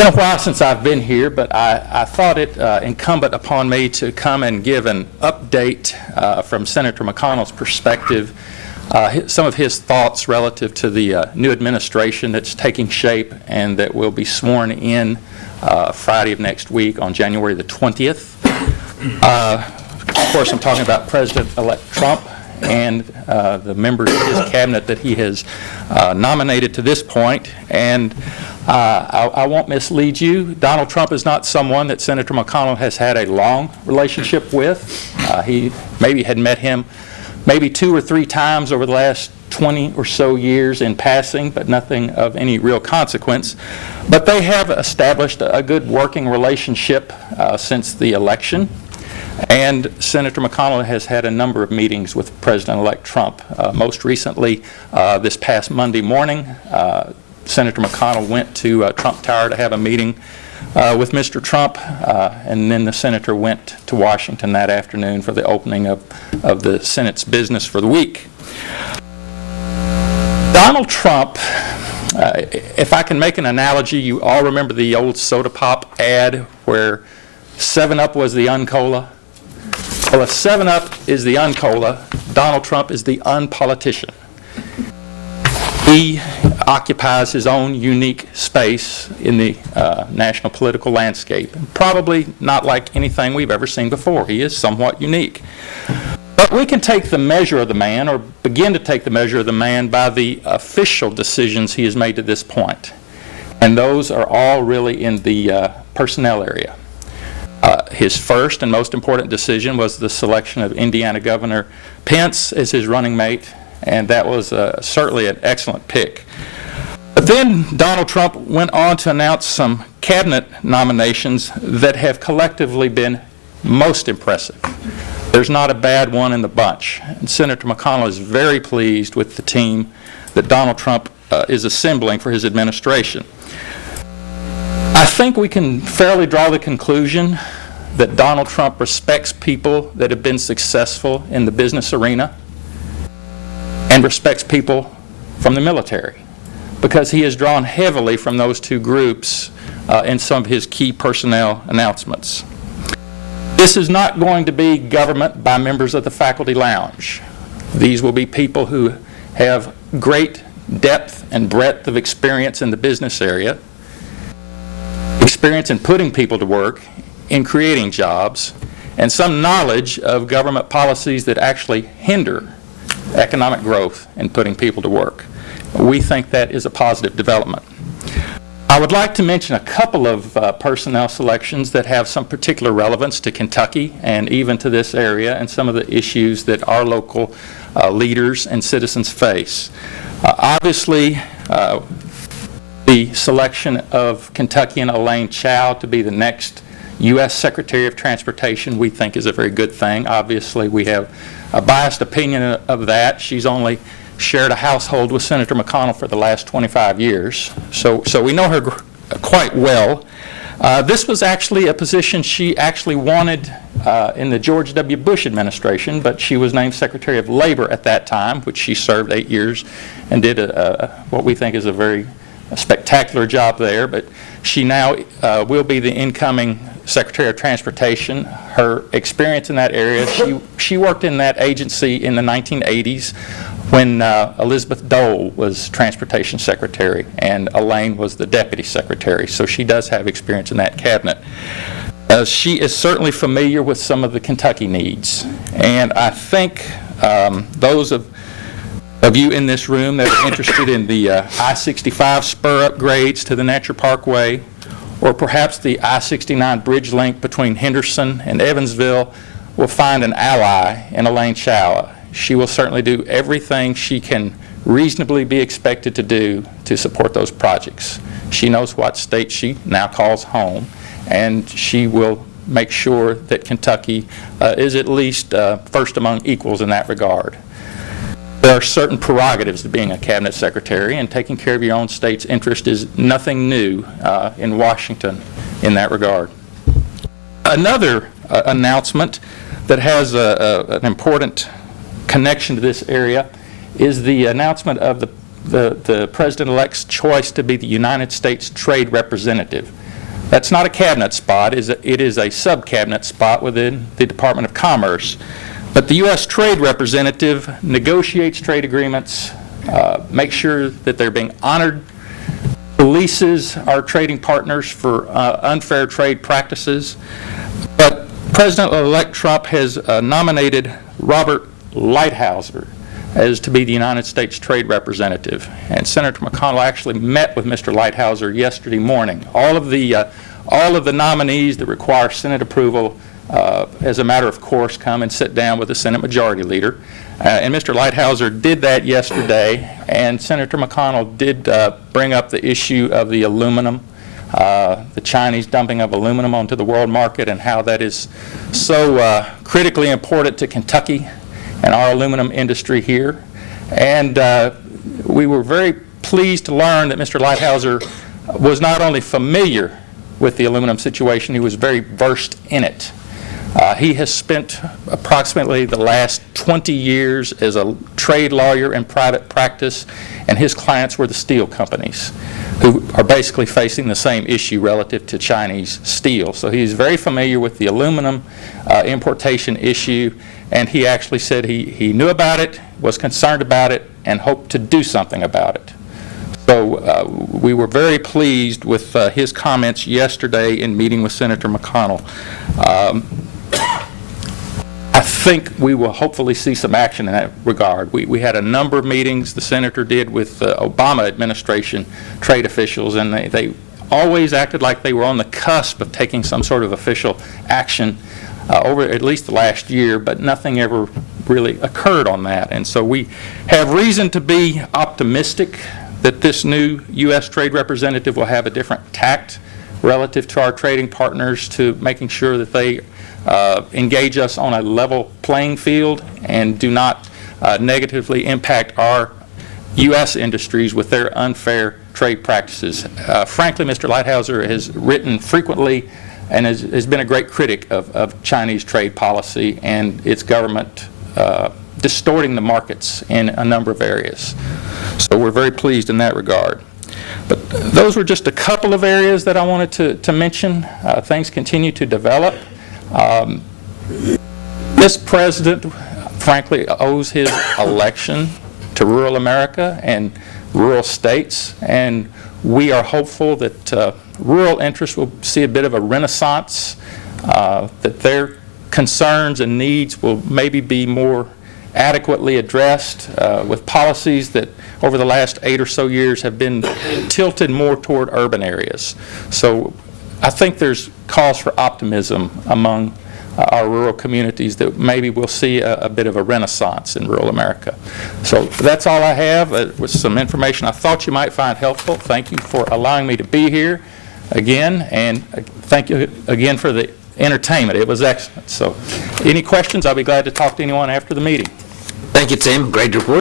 been a while since I've been here, but I thought it incumbent upon me to come and give an update from Senator McConnell's perspective, some of his thoughts relative to the new administration that's taking shape and that will be sworn in Friday of next week on January the 20th. Of course, I'm talking about President-elect Trump and the members of his cabinet that he has nominated to this point. And I won't mislead you. Donald Trump is not someone that Senator McConnell has had a long relationship with. He maybe had met him maybe 2 or 3 times over the last 20 or so years in passing, but nothing of any real consequence. But they have established a good working relationship since the election. And Senator McConnell has had a number of meetings with President-elect Trump. Most recently, this past Monday morning, Senator McConnell went to Trump Tower to have a meeting with Mr. Trump, and then the senator went to Washington that afternoon for the opening of the Senate's business for the week. Donald Trump, if I can make an analogy, you all remember the old soda pop ad where 7-Up was the Uncola? Well, if 7-Up is the Uncola, Donald Trump is the unpolitician. He occupies his own unique space in the national political landscape, and probably not like anything we've ever seen before. He is somewhat unique. But we can take the measure of the man, or begin to take the measure of the man, by the official decisions he has made to this point. And those are all really in the personnel area. His first and most important decision was the selection of Indiana Governor Pence as his running mate, and that was certainly an excellent pick. But then Donald Trump went on to announce some cabinet nominations that have collectively been most impressive. There's not a bad one in the bunch. And Senator McConnell is very pleased with the team that Donald Trump is assembling for his administration. I think we can fairly draw the conclusion that Donald Trump respects people that have been successful in the business arena and respects people from the military, because he has drawn heavily from those two groups in some of his key personnel announcements. This is not going to be government by members of the faculty lounge. These will be people who have great depth and breadth of experience in the business area, experience in putting people to work, in creating jobs, and some knowledge of government policies that actually hinder economic growth and putting people to work. We think that is a positive development. I would like to mention a couple of personnel selections that have some particular relevance to Kentucky and even to this area, and some of the issues that our local leaders and citizens face. Obviously, the selection of Kentuckian Elaine Chao to be the next U.S. Secretary of Transportation we think is a very good thing. Obviously, we have a biased opinion of that. She's only shared a household with Senator McConnell for the last 25 years, so we know her quite well. This was actually a position she actually wanted in the George W. Bush administration, but she was named Secretary of Labor at that time, which she served 8 years and did what we think is a very spectacular job there. But she now will be the incoming Secretary of Transportation. Her experience in that area, she worked in that agency in the 1980s when Elizabeth Dole was Transportation Secretary and Elaine was the Deputy Secretary, so she does have experience in that cabinet. She is certainly familiar with some of the Kentucky needs, and I think those of you in this room that are interested in the I-65 spur upgrades to the Natcher Parkway, or perhaps the I-69 bridge link between Henderson and Evansville, will find an ally in Elaine Chao. She will certainly do everything she can reasonably be expected to do to support those projects. She knows what state she now calls home, and she will make sure that Kentucky is at least first among equals in that regard. There are certain prerogatives to being a cabinet secretary, and taking care of your own state's interest is nothing new in Washington in that regard. Another announcement that has an important connection to this area is the announcement of the the President-elect's choice to be the United States Trade Representative. That's not a cabinet spot. It is a sub-cabinet spot within the Department of Commerce. But the U.S. Trade Representative negotiates trade agreements, makes sure that they're being honored, polices our trading partners for unfair trade practices. But President-elect Trump has nominated Robert Lighthizer as to be the United States Trade Representative. And Senator McConnell actually met with Mr. Lighthizer yesterday morning. All of the nominees that require Senate approval, as a matter of course, come and sit down with the Senate Majority Leader. And Mr. Lighthizer did that yesterday, and Senator McConnell did bring up the issue of the aluminum, the Chinese dumping of aluminum onto the world market, and how that is so critically important to Kentucky and our aluminum industry here. And we were very pleased to learn that Mr. Lighthizer was not only familiar with the aluminum situation, he was very versed in it. He has spent approximately the last 20 years as a trade lawyer in private practice, and his clients were the steel companies, who are basically facing the same issue relative to Chinese steel. So he's very familiar with the aluminum importation issue, and he actually said he knew about it, was concerned about it, and hoped to do something about it. So we were very pleased with his comments yesterday in meeting with Senator McConnell. I think we will hopefully see some action in that regard. We had a number of meetings the Senator did with Obama administration trade officials, and they always acted like they were on the cusp of taking some sort of official action over at least the last year, but nothing ever really occurred on that. And so we have reason to be optimistic that this new U.S. Trade Representative will have a different tact relative to our trading partners, to making sure that they engage us on a level playing field and do not negatively impact our U.S. industries with their unfair trade practices. Frankly, Mr. Lighthizer has written frequently and has been a great critic of Chinese trade policy and its government distorting the markets in a number of areas. So we're very pleased in that regard. But those were just a couple of areas that I wanted to mention. Things continue to develop. This president, frankly, owes his election to rural America and rural states, and we are hopeful that rural interests will see a bit of a renaissance, that their concerns and needs will maybe be more adequately addressed with policies that over the last 8 or so years have been tilted more toward urban areas. So I think there's cause for optimism among our rural communities that maybe we'll see a bit of a renaissance in rural America. So that's all I have with some information I thought you might find helpful. Thank you for allowing me to be here again, and thank you again for the entertainment. It was excellent. So any questions, I'll be glad to talk to anyone after the meeting. Thank you, Tim. Great report.